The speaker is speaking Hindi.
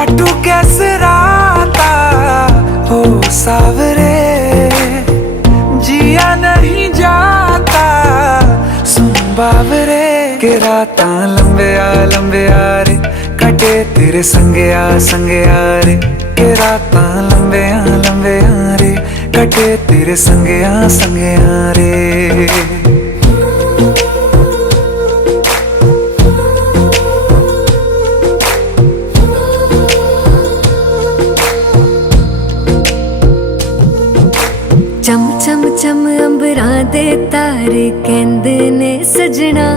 काटू कैसे राता हो सावरे, जिया नहीं जाता सुन बावरे। के राता लंबे आ रे, कटे तेरे संगे आ रे। के राता लंबे आ रे, कटे तेरे संगे आ रे। चम चम चम अंबरां दे तारे कहंदे ने सजना,